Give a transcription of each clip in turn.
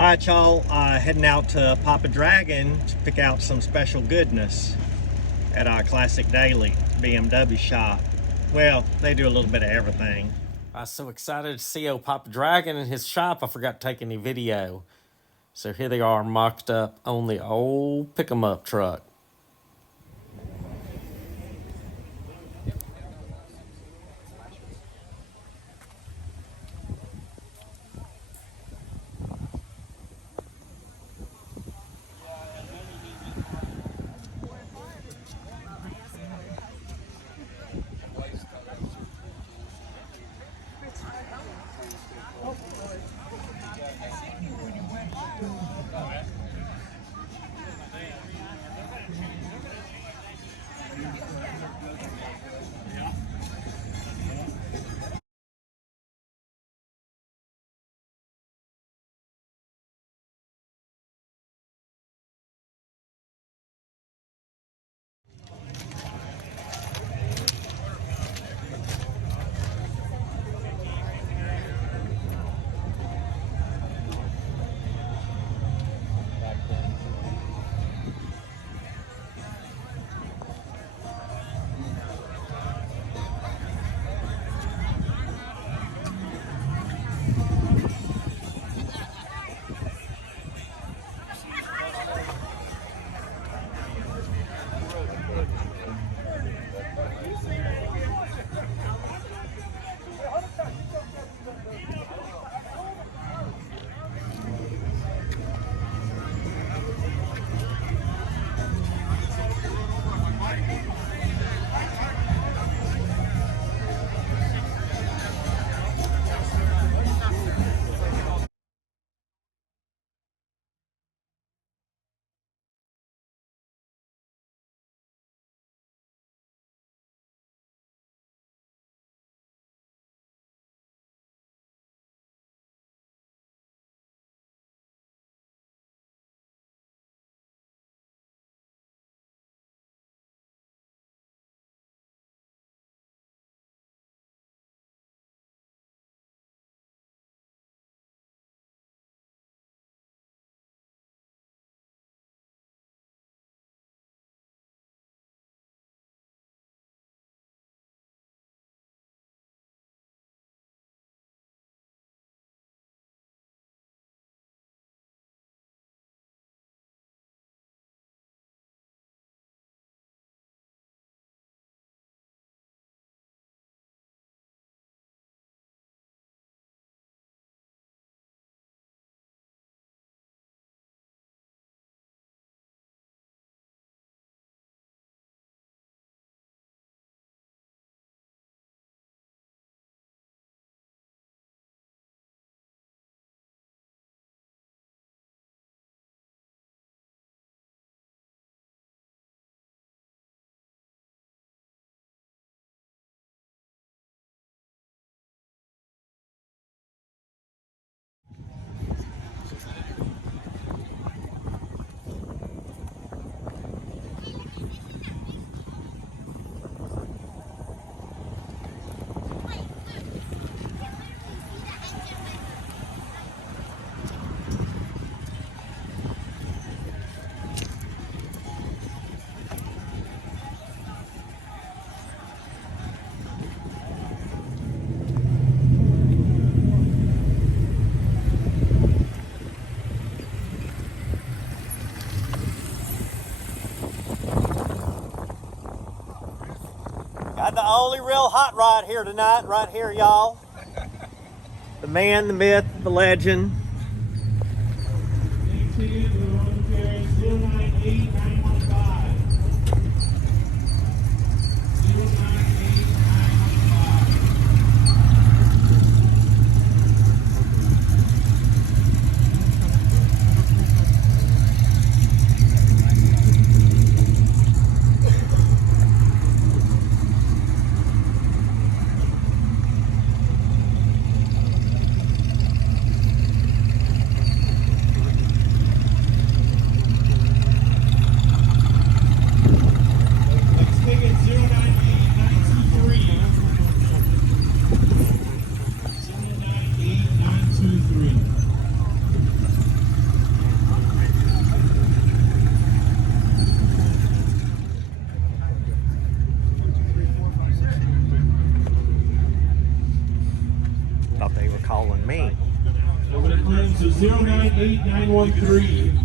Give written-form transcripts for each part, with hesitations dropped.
All right, y'all, heading out to Papa Dragon to pick out some special goodness at our Classic Daily BMW shop. Well, they do a little bit of everything. I was so excited to see old Papa Dragon in his shop, I forgot to take any video. So here they are mocked up on the old pick-em-up truck. Got the only real hot rod here tonight, right here, y'all. The man, the myth, the legend. plans of 098913.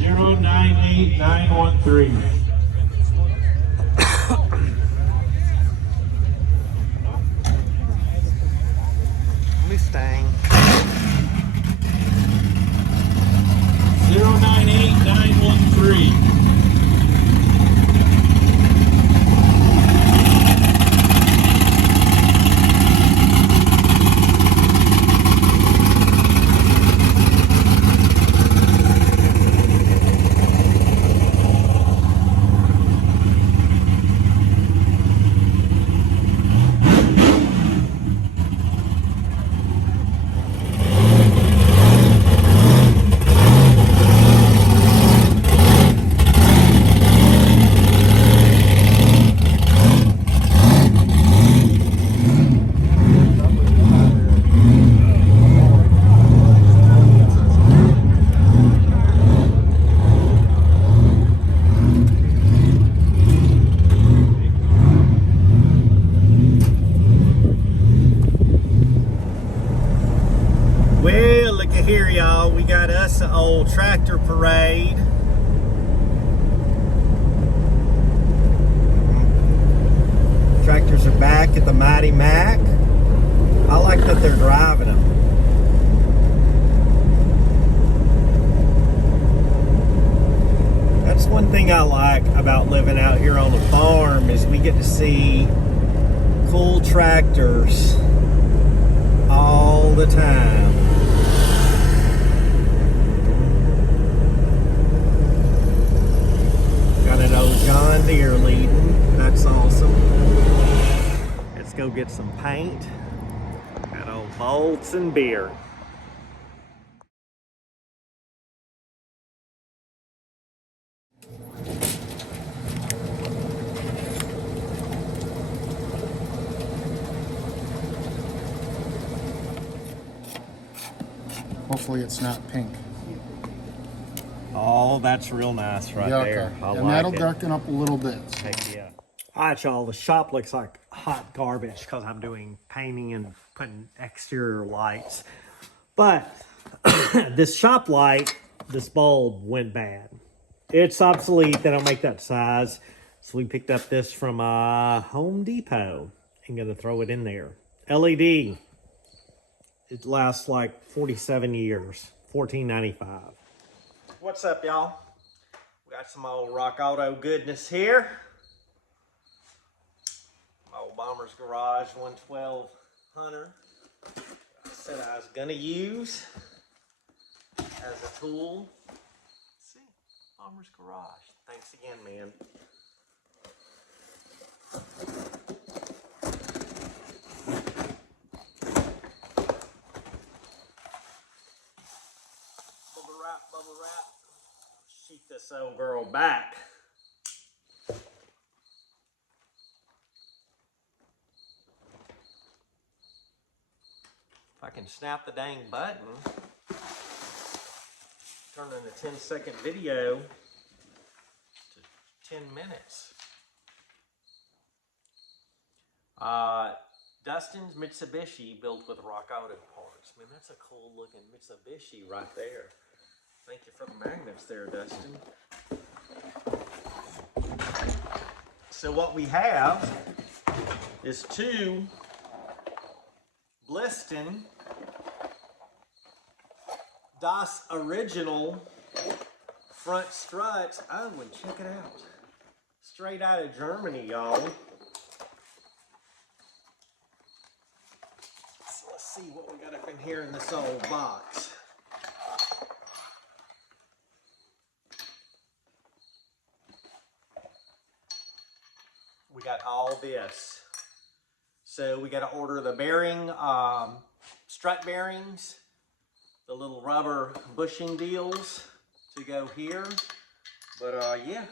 098913. Mustang. 098913. Well, look at here, y'all. We got us an old tractor parade. Tractors are back at the Mighty Mac. I like that they're driving them. That's one thing I like about living out here on the farm is we get to see cool tractors all the time. Got an old John Deere leading. That's awesome. Let's go get some paint. Got old bolts and beer. Hopefully it's not pink. Oh, that's real nice right Yeah, there. okay. I And like that'll it. darken up a little bit. Heck yeah. All right, y'all. The shop looks like hot garbage because I'm doing painting and putting exterior lights. But this shop light, this bulb went bad. It's obsolete. They don't make that size. So we picked up this from Home Depot and going to throw it in there. LED. It lasts like 47 years. $14.95. What's up, y'all? We got some old Rock Auto goodness here. My old Bomber's Garage 112 Hunter. I said I was gonna use as a tool. Let's see, Bomber's Garage. Thanks again, man. Bubble wrap. Sheet this old girl back. If I can snap the dang button, turn in a 10-second video to 10 minutes. Dustin's Mitsubishi built with Rock Auto parts. Man, that's a cool looking Mitsubishi right there. Thank you for the magnets there, Dustin. So what we have is two Bliston Das Original front struts. Oh, and check it out. Straight out of Germany, y'all. So let's see what we got up in here in this old box. We got all this. So we got to order the bearing, strut bearings, the little rubber bushing deals to go here. But yeah,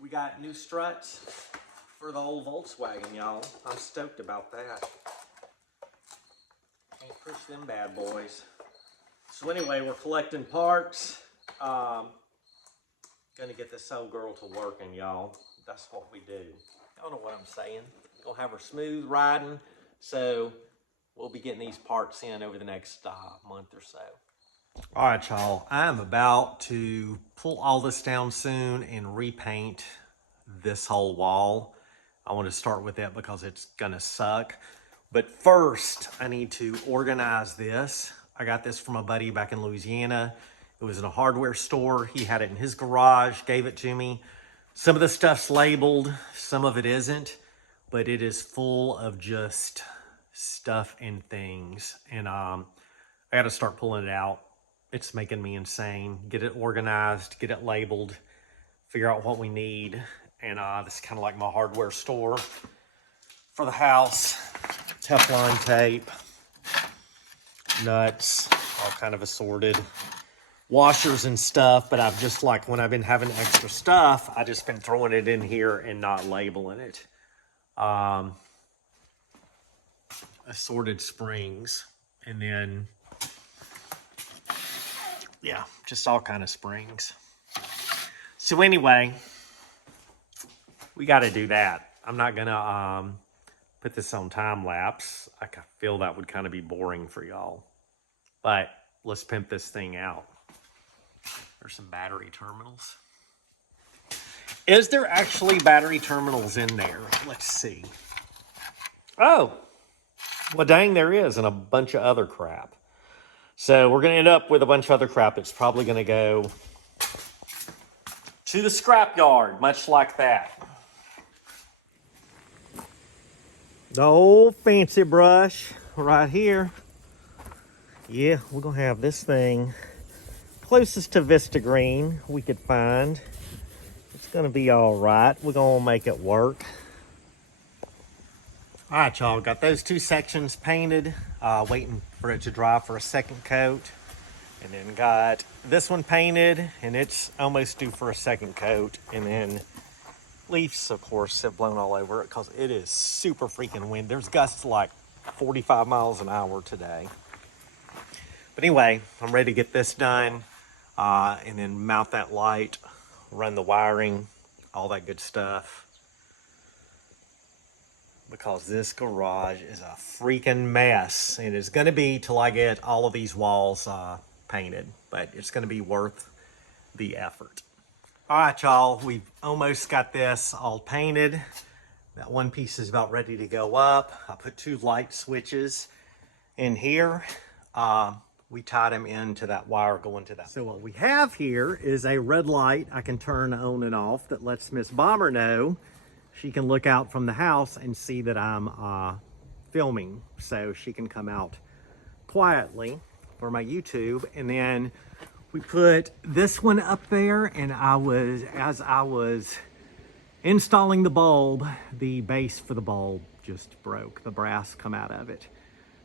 we got new struts for the old Volkswagen, y'all. I'm stoked about that. Can't push them bad boys. So anyway, we're collecting parts. Gonna get this old girl to working, y'all. That's what we do. I don't know what I'm saying. Gonna have her smooth riding. So we'll be getting these parts in over the next month or so. All right, y'all, I'm about to pull all this down soon and repaint this whole wall. I want to start with that because it's gonna suck. But first, I need to organize this. I got this from a buddy back in Louisiana. It was in a hardware store. He had it in his garage, gave it to me. Some of the stuff's labeled, some of it isn't, but it is full of just stuff and things. And I got to start pulling it out. It's making me insane. Get it organized, get it labeled, figure out what we need. And this is kind of like my hardware store for the house. Teflon tape, nuts, all kind of assorted. Washers and stuff, but I've just like, when I've been having extra stuff, I just been throwing it in here and not labeling it. Assorted springs, and then, yeah, just all kind of springs. So anyway, we got to do that. I'm not gonna put this on time lapse. I feel that would kind of be boring for y'all, but let's pimp this thing out. There's some battery terminals. Is there actually battery terminals in there? Let's see. Oh, well, dang, there is, and a bunch of other crap. So we're going to end up with a bunch of other crap. It's probably going to go to the scrap yard, much like that. The old fancy brush right here. Yeah, we're going to have this thing closest to Vista Green we could find. It's gonna be all right. We're gonna make it work. All right, y'all, got those two sections painted, waiting for it to dry for a second coat. And then got this one painted, and it's almost due for a second coat. And then leaves, of course, have blown all over it because it is super freaking windy. There's gusts like 45 miles an hour today. But anyway, I'm ready to get this done. And then mount that light, run the wiring, all that good stuff. Because this garage is a freaking mess. And it's going to be till I get all of these walls painted. But it's going to be worth the effort. All right, y'all, we've almost got this all painted. That one piece is about ready to go up. I put two light switches in here. We tied them into that wire going to that. So what we have here is a red light I can turn on and off that lets Miss Bomber know she can look out from the house and see that I'm filming. So she can come out quietly for my YouTube. And then we put this one up there, and as I was installing the bulb, the base for the bulb just broke. The brass come out of it.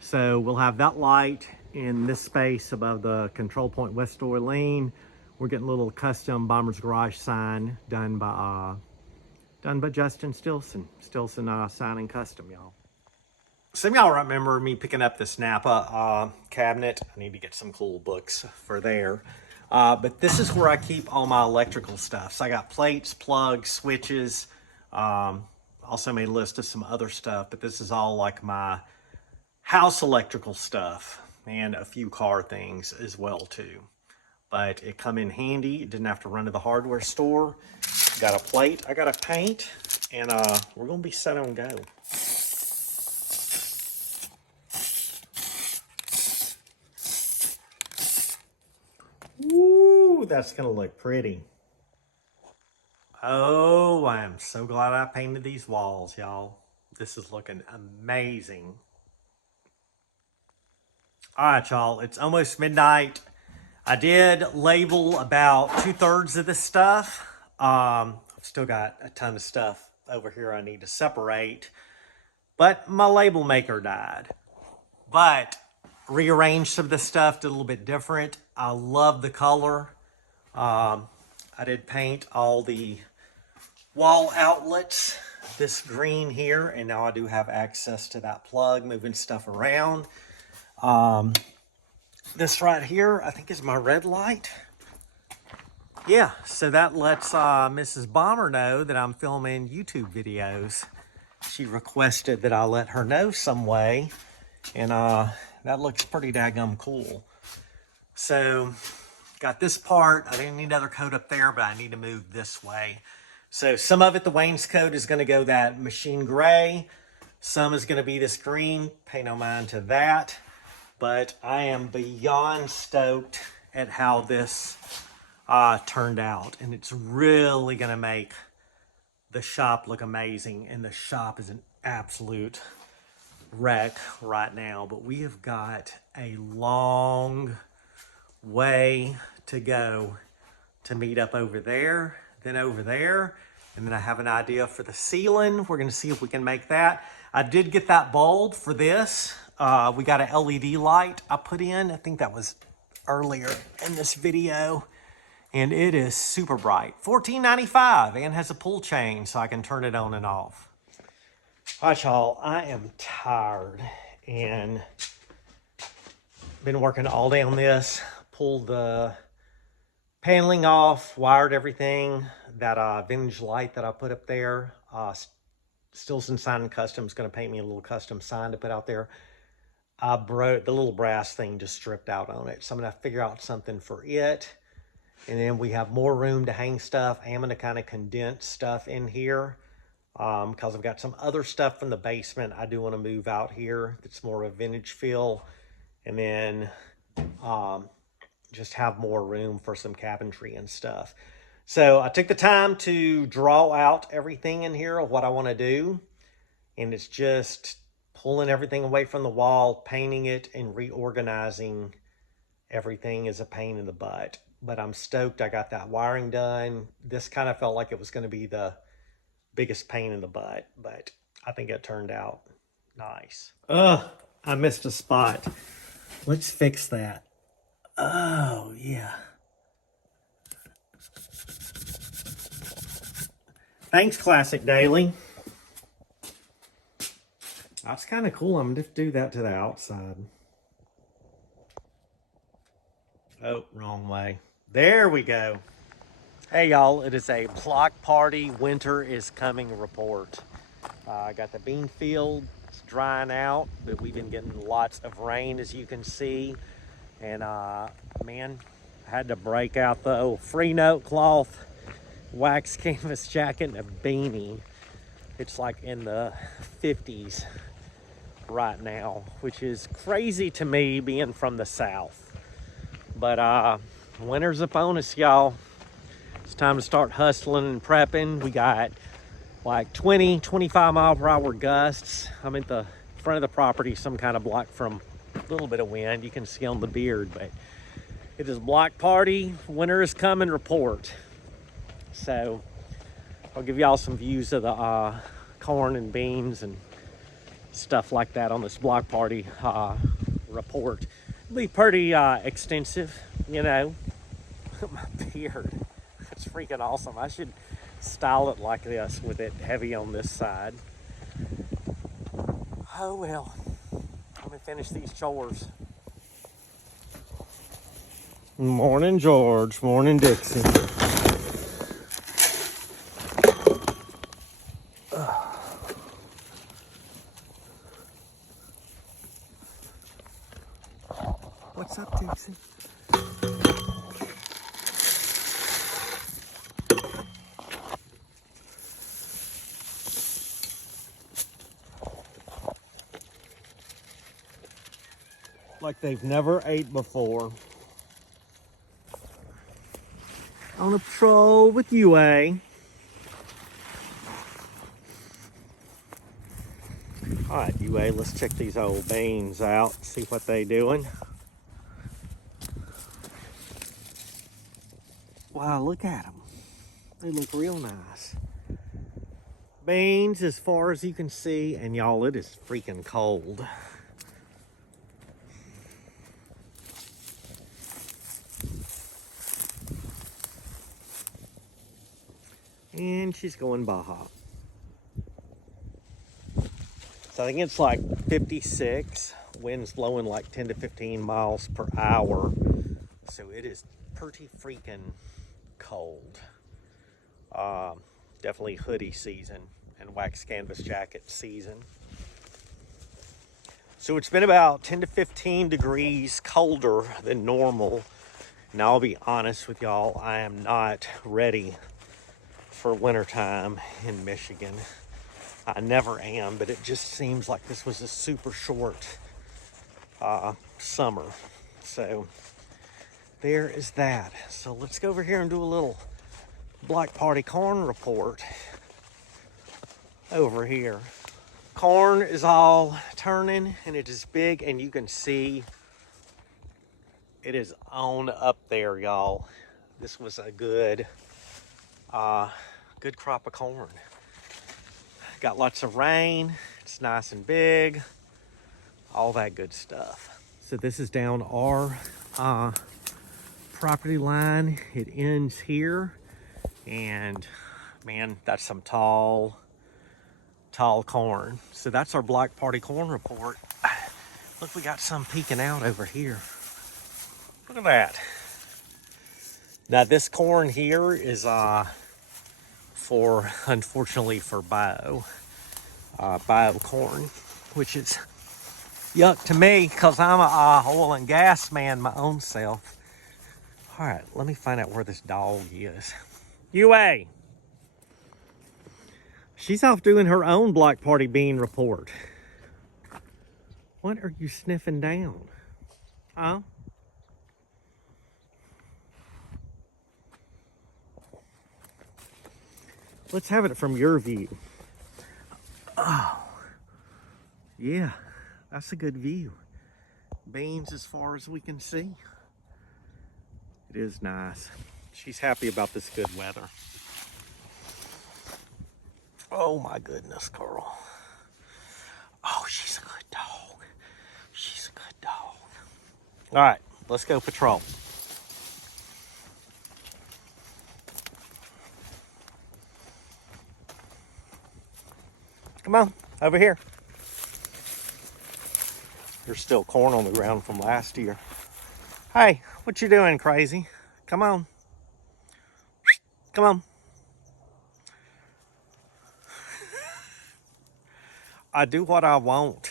So we'll have that light in this space above the control point West Orlean. We're getting a little custom Bomber's Garage sign done by Justin Stilson. Stilson Sign and Custom, y'all. Some of y'all remember me picking up this Napa cabinet. I need to get some cool books for there. But this is where I keep all my electrical stuff. So I got plates, plugs, switches. Also made a list of some other stuff, but this is all like my house electrical stuff and a few car things as well too. But it come in handy. It didn't have to run to the hardware store. Got a plate I gotta paint, and we're gonna be set on go. Woo, that's gonna look pretty. Oh, I am so glad I painted these walls, y'all. This is looking amazing. All right, y'all, it's almost midnight. I did label about 2/3 of this stuff. I've still got a ton of stuff over here I need to separate, but my label maker died. But rearranged some of the stuff, did a little bit different. I love the color. I did paint all the wall outlets this green here, and now I do have access to that plug, moving stuff around. This right here, I think is my red light. Yeah, so that lets Mrs. Bomber know that I'm filming YouTube videos. She requested that I let her know some way, And that looks pretty daggum cool. So got this part. I didn't need another coat up there, but I need to move this way. So some of it, the wainscot is going to go that machine gray. Some is going to be this green. Pay no mind to that. But I am beyond stoked at how this turned out. And it's really going to make the shop look amazing. And the shop is an absolute wreck right now. But we have got a long way to go to meet up over there, then over there, and then I have an idea for the ceiling. We're going to see if we can make that. I did get that bulb for this. We got an LED light I put in. I think that was earlier in this video, and it is super bright. $14.95 and has a pull chain so I can turn it on and off. All right, y'all, I am tired and been working all day on this. Pulled the paneling off, wired everything. That vintage light that I put up there, Stilson Sign Custom is going to paint me a little custom sign to put out there. I broke the little brass thing, just stripped out on it. So I'm going to figure out something for it. And then we have more room to hang stuff. I am going to kind of condense stuff in here because I've got some other stuff from the basement I do want to move out here that's more of a vintage feel. And then just have more room for some cabinetry and stuff. So I took the time to draw out everything in here of what I want to do. And it's just pulling everything away from the wall, painting it, and reorganizing everything is a pain in the butt. But I'm stoked I got that wiring done. This kind of felt like it was going to be the biggest pain in the butt, but I think it turned out nice. I missed a spot. Let's fix that. Oh, yeah. Thanks, Classic Daily. That's kind of cool. I'm going to do that to the outside. Oh, wrong way. There we go. Hey, y'all. It is a block party winter is coming report. I got the bean field. It's drying out, but we've been getting lots of rain, as you can see. And, man, I had to break out the old free note cloth, wax canvas jacket, and a beanie. It's like in the 50s right now, which is crazy to me being from the South. But winter's upon us, y'all. It's time to start hustling and prepping. We got like 20, 25 mile per hour gusts. I'm at the front of the property, some kind of block from a little bit of wind. You can see on the beard, but it is block party. Winter is coming report. So I'll give y'all some views of the corn and beans and stuff like that on this block party report. It'll be pretty extensive, you know. My beard, it's freaking awesome. I should style it like this with it heavy on this side. Oh well, let me finish these chores. Morning, George. Morning, Dixie. What's up, Dixie? Like they've never ate before. On a patrol with UA. All right, UA, let's check these old beans out, see what they doing. Wow, look at them. They look real nice. Beans as far as you can see, and y'all, it is freaking cold. And she's going Baja. So I think it's like 56, winds blowing like 10 to 15 miles per hour. So it is pretty freaking cold. Definitely hoodie season and wax canvas jacket season. So it's been about 10 to 15 degrees colder than normal. And I'll be honest with y'all, I am not ready for wintertime in Michigan. I never am, but it just seems like this was a super short summer. So there is that. So let's go over here and do a little Black Party corn report over here. Corn is all turning and it is big, and you can see it is on up there, y'all. This was a good crop of corn. Got lots of rain. It's nice and big. All that good stuff. So this is down our property line. It ends here, and man, that's some tall corn. So that's our Black Party corn report. Look, we got some peeking out over here. Look at that. Now this corn here is unfortunately for bio corn, which is yuck to me because I'm a oil and gas man my own self. All right, let me find out where this dog is. UA. She's off doing her own Black Party bean report. What are you sniffing down? Huh? Let's have it from your view. Oh, yeah, that's a good view. Beans as far as we can see. It is nice. She's happy about this good weather. Oh my goodness, girl. Oh, she's a good dog. She's a good dog. All right, let's go patrol. Come on, over here. There's still corn on the ground from last year. Hey, what you doing, crazy? Come on. Come on. I do what I want.